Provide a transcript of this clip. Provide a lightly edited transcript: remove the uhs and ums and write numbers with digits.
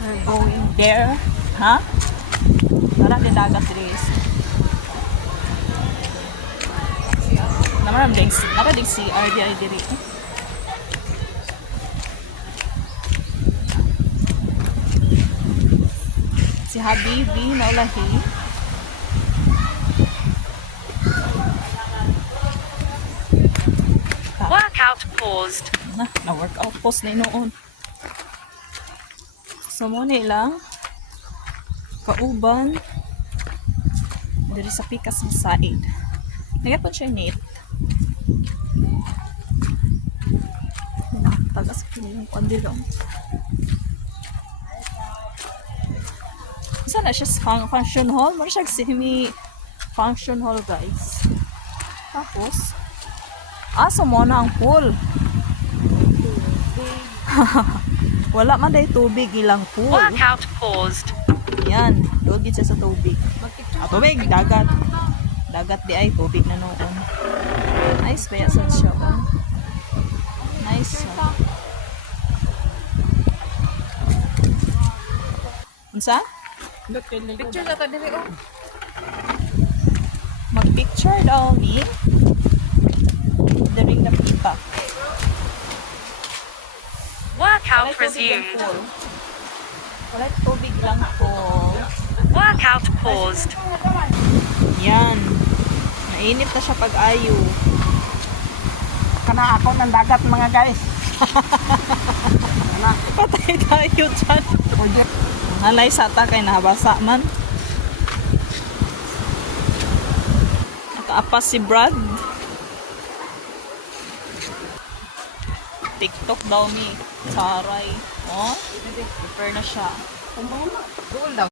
We're going there. Ha? Tara, di dagat guys. Namaram din si RDI diri. Si Habibi naulahi. Workout paused. Na-workout post na inoon. So mo lang kauban diri sa pikas ng side. Nagapon siya net. Tagas ko yung kandilong. Isa na siya sa function hall. Mara siya semi function hall guys. Tapos so mo na ang pool. Wala man day tubig, ilang pool. Workout paused. Yan, lugit siya sa tubig. Tubig, dagat. Dagat di ay, tubig na noon. Nice, kaya sad siya. Nice. Unsa? Picture na ta diri oh. Mag-picture daw ni Daring nakita. Workout resumed. Wala tubig lang pool. Workout paused. Yan. Mainit na siya pag-ayo. Kana ako ng dagat mga guys. Patay tayo dyan. Halay sata kay nahabasa man. Nakaapas si Brad. TikTok daw ni Saray. Oh, prepare na siya. Doon daw.